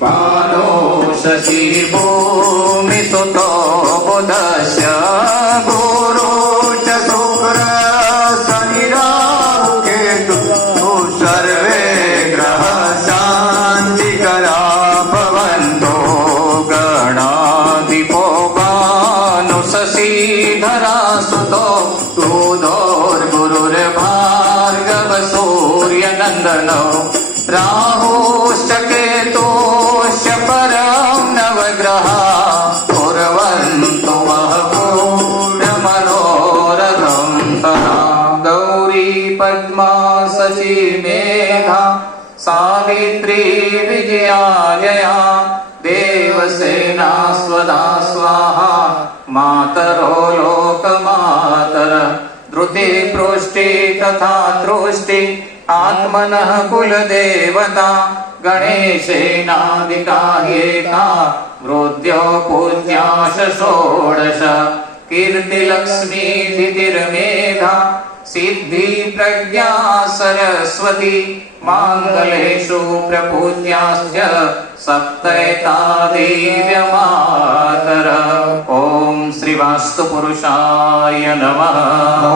पानो शशि भूमिसुतो बुधस्य गुरु च शुक्र शनिराहु केतु सर्वे ग्रह शान्तिकरा भवन्तो गणाधिपो भानु शशिधरा सुतो बुधोर्गुरुर्भार्गव सूर्यनन्दनो राहुश्च केतुश्च परं नवग्रहा कुर्वन्तु वः पूर्णमनोरथं तदा गौरी पद्मा शशी मेधा सावित्री विजयालया देवसेना स्वदा स्वाहा मातरो लोकमातर धृति पृष्टि तथा तृष्टि आत्मनः कुलदेवता गणेशेनादिका ह्येका वृद्ध्यो पूज्याश षोडश कीर्तिलक्ष्मी तिथिर्मेधा सिद्धि प्रज्ञा सरस्वती माङ्गलेषु प्रपूज्याश्च सप्तैता देव्यमातर। ॐ श्रीवास्तुपुरुषाय नमः।